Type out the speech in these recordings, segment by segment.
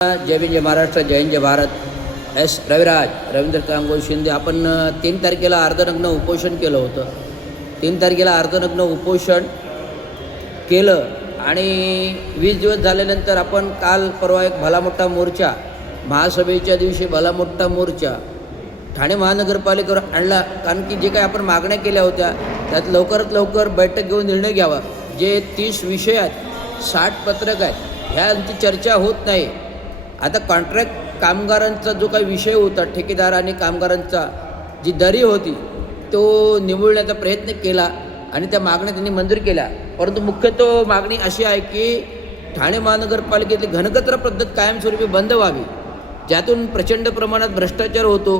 जय भीम जय महाराष्ट्र जय हिंद जय Bharat. S Raviraj Ravindra कांगोळ Shinde. आपण 3 तारखेला अर्धनग्न उपोषण केलं होतं. 3 तारखेला अर्धनग्न उपोषण केलं आणि 20 दिवस झाल्यानंतर आपण काल परवा एक भला मोठा मोर्चा, महासभेच्या दिवशी भला मोठा मोर्चा ठाणे महानगरपालिकेवर आणला. कारण की जे काही आपण मागण्या केल्या होत्या त्यात लवकरात लवकर बैठक घेऊन निर्णय घ्यावा. जे 30 विषय आहेत, 60 पत्रक आहेत, ह्यांची चर्चा होत नाही. आता कॉन्ट्रॅक्ट कामगारांचा जो काही विषय होता, ठेकेदार आणि कामगारांचा जी दरी होती तो निवडण्याचा प्रयत्न केला आणि त्या मागण्या त्यांनी मंजूर केल्या. परंतु मुख्यतः मागणी अशी आहे की ठाणे महानगरपालिकेतली घनकचरा पद्धत कायमस्वरूपी बंद व्हावी, ज्यातून प्रचंड प्रमाणात भ्रष्टाचार होतो,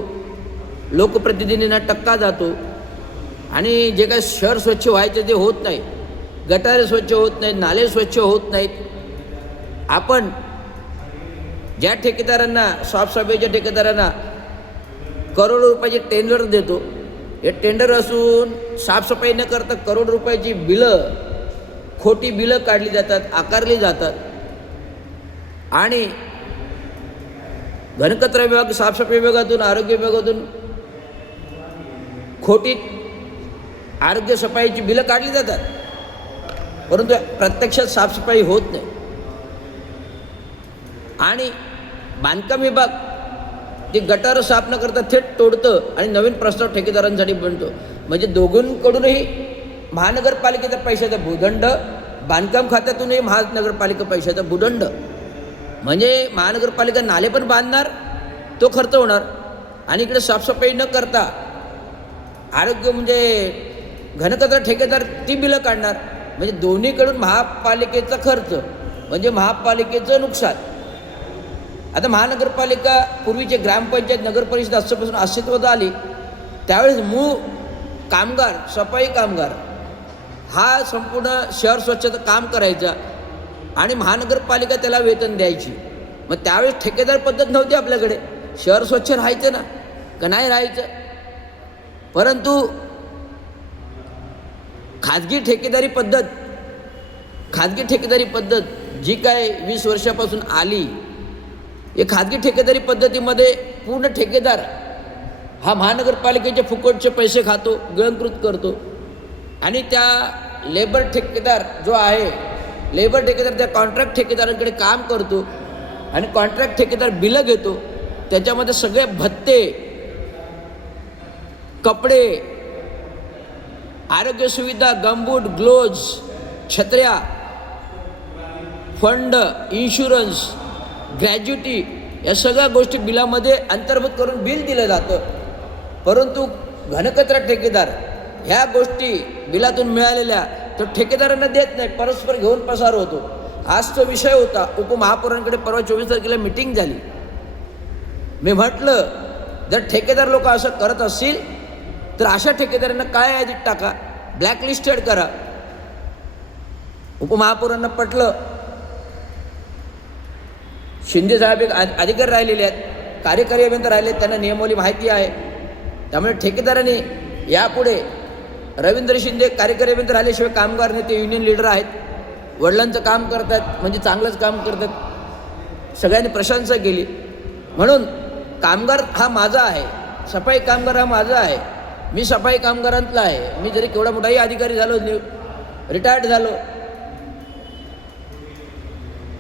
लोकप्रतिनिधींना टक्का जातो आणि जे काही शहर स्वच्छ व्हायचं ते होत नाही. गटारे स्वच्छ होत नाहीत, नाले स्वच्छ होत नाहीत. आपण ज्या ठेकेदारांना, साफसफाईच्या ठेकेदारांना करोडो रुपयाचे टेंडर देतो, हे टेंडर असून साफसफाई न करता करोड रुपयाची बिलं, खोटी बिलं काढली जातात, आकारली जातात. आणि घनकचरा विभाग, साफसफाई विभागातून, आरोग्य विभागातून खोटी आरोग्य सफाईची बिलं काढली जातात, परंतु प्रत्यक्षात साफसफाई होत नाही. आणि बांधकाम विभाग ते गटारं साफ न करता थेट तोडतं आणि नवीन प्रस्ताव ठेकेदारांसाठी बनतो. म्हणजे दोघांकडूनही महानगरपालिकेचा पैशाचा भूदंड, बांधकाम खात्यातूनही महानगरपालिका पैशाचा भूदंड. म्हणजे महानगरपालिका नाले पण बांधणार, तो खर्च होणार, आणि इकडे साफसफाई न करता आरोग्य म्हणजे घनकचरा ठेकेदार ती बिलं काढणार. म्हणजे दोन्हीकडून महापालिकेचा खर्च म्हणजे महापालिकेचं नुकसान. आता महानगरपालिका पूर्वीचे ग्रामपंचायत, नगरपरिषद आजपासून अस्तित्वात आली त्यावेळेस मूळ कामगार, सफाई कामगार हा संपूर्ण शहर स्वच्छता काम करायचा आणि महानगरपालिका त्याला वेतन द्यायची. मग त्यावेळेस ठेकेदार पद्धत नव्हती आपल्याकडे. शहर स्वच्छ राहायचं ना, का नाही राहायचं. परंतु खाजगी ठेकेदारी पद्धत जी काय 20 वर्षापासून आली, या खाजगी ठेकेदारी पद्धतीमध्ये पूर्ण ठेकेदार हा महानगरपालिकेचे फुकटचे पैसे खातो, गिळंकृत करतो आणि त्या लेबर ठेकेदार जो आहे, लेबर ठेकेदार त्या कॉन्ट्रॅक्ट ठेकेदारांकडे काम करतो आणि कॉन्ट्रॅक्ट ठेकेदार बिलं घेतो. त्याच्यामध्ये सगळे भत्ते, कपडे, आरोग्य सुविधा, गमबूट, ग्लोव्ज, छत्र्या, फंड, इन्शुरन्स, ग्रॅज्युटी, या सगळ्या गोष्टी बिलामध्ये अंतर्भूत करून बिल दिलं जातं. परंतु घनकचरा ठेकेदार ह्या गोष्टी बिलातून मिळालेल्या तर ठेकेदारांना देत नाही, परस्पर घेऊन पसार होतो. हाच तो विषय होता. उपमहापौरांकडे परवा 24 तारखेला मीटिंग झाली. मी म्हटलं, जर ठेकेदार लोक असं करत असतील तर अशा ठेकेदारांना काय यादीत टाका, ब्लॅकलिस्टेड करा. उपमहापौरांना पटलं. शिंदे साहेब एक अधिकारी राहिलेले आहेत, कार्यकारी अभियंता राहिले, त्यांना नियमावली माहिती आहे. त्यामुळे ठेकेदारांनी यापुढे, रवींद्र शिंदे कार्यकारी अभियंता राहिल्याशिवाय कामगार नेते, युनियन लीडर आहेत, वडिलांचं काम करतात, म्हणजे चांगलंच काम करतात, सगळ्यांनी प्रशंसा केली. म्हणून कामगार हा माझा आहे, सफाई कामगार हा माझा आहे. मी सफाई कामगारांतला आहे. मी जरी केवढा मोठाही अधिकारी झालो, रिटायर्ड झालो,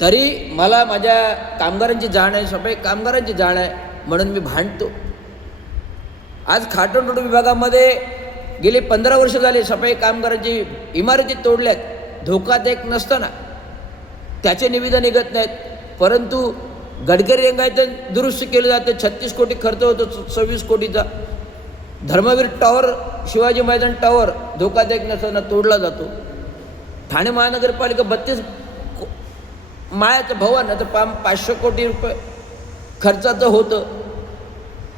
तरी मला माझ्या कामगारांची जाण आहे, सफाई कामगारांची जाण आहे, म्हणून मी भांडतो. आज खाटण रोड विभागामध्ये गेली 15 वर्ष झाली सफाई कामगारांची इमारती तोडल्यात, धोकादायक नसताना त्याचे निविदा निघत नाहीत. परंतु गडकरी रंगायचं दुरुस्ती केलं जातं, 36 कोटी खर्च होतो, 26 कोटीचा. धर्मवीर टॉवर, शिवाजी मैदान टॉवर धोकादायक नसताना तोडला जातो. ठाणे महानगरपालिका 32 माळ्याचं भवन तर 500 कोटी रुपये खर्चाचं होतं.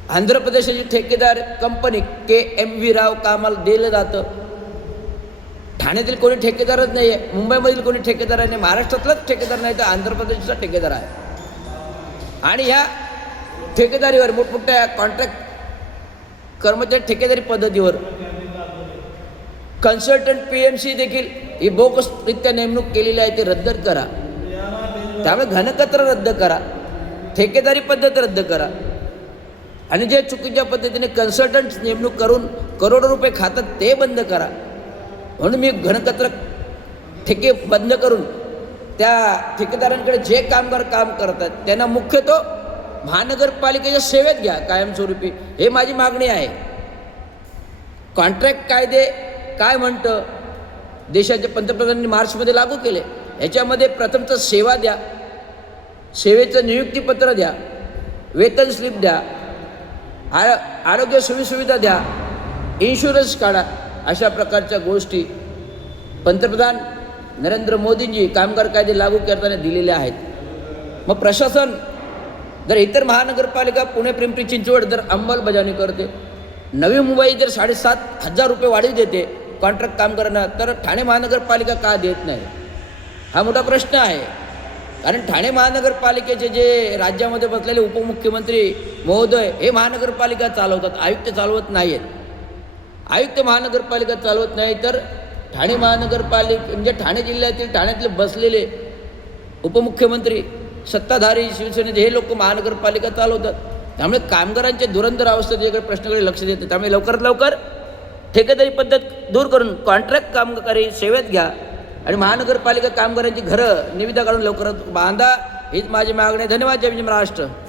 आंध्र प्रदेशाची ठेकेदार कंपनी KMV राव कामाला दिलं जातं. ठाण्यातील कोणी ठेकेदारच नाही आहे, मुंबईमधील कोणी ठेकेदार नाही, महाराष्ट्रातलाच ठेकेदार नाही तर आंध्र प्रदेशचा ठेकेदार आहे. आणि ह्या ठेकेदारीवर, मोठमोठ्या कॉन्ट्रॅक्ट कर्मचारी ठेकेदारी पद्धतीवर कन्सल्टंट PMC देखील ही बोगसरित्या नेमणूक केलेली आहे, ते रद्द करा. त्यामुळे घनकचरा रद्द करा. ठेकेदारी पद्धत रद्द करा आणि जे चुकीच्या पद्धतीने कन्सल्टंट्स नेमणूक करून करोडो रुपये खातात ते बंद करा. म्हणून मी घनकचरा ठेके बंद करून त्या ठेकेदारांकडे जे कामगार काम करतात त्यांना मुख्यतः महानगरपालिकेच्या सेवेत घ्या कायमस्वरूपी. हे माझी मागणी आहे. कॉन्ट्रॅक्ट कायदे काय म्हणतं, देशाचे पंतप्रधानांनी मार्चमध्ये लागू केले. ह्याच्यामध्ये प्रथमतः सेवा द्या, सेवेचं नियुक्तीपत्र द्या, वेतन स्लिप द्या, आरोग्य सोयीसुविधा द्या, इन्शुरन्स काढा. अशा प्रकारच्या गोष्टी पंतप्रधान नरेंद्र मोदींजी कामगार कायदे लागू करताना दिलेले आहेत. मग प्रशासन जर इतर महानगरपालिका पुणे पिंपरी चिंचवड जर अंमलबजावणी करते, नवी मुंबई जर 7,500 रुपये वाढीव देते कॉन्ट्रॅक्ट कामगारांना, तर ठाणे महानगरपालिका का देत नाही? हा मोठा प्रश्न आहे. कारण ठाणे महानगरपालिकेचे जे राज्यामध्ये बसलेले उपमुख्यमंत्री महोदय हे महानगरपालिका चालवतात, आयुक्त चालवत नाही आहेत. आयुक्त महानगरपालिका चालवत नाही तर ठाणे महानगरपालिका म्हणजे ठाणे जिल्ह्यातील ठाण्यातले बसलेले उपमुख्यमंत्री सत्ताधारी शिवसेनेचे हे लोक महानगरपालिका चालवतात. त्यामुळे कामगारांच्या दुरंतर अवस्थेकडे प्रश्नाकडे लक्ष देते. त्यामुळे लवकरात लवकर ठेकेदारी पद्धत दूर करून कॉन्ट्रॅक्ट कामगारी सेवेत घ्या आणि महानगरपालिका कामगारांची घरं निविदा काढून लवकरात बांधा. हीच माझी मागणी आहे. धन्यवाद. जय भीम महाराष्ट्र.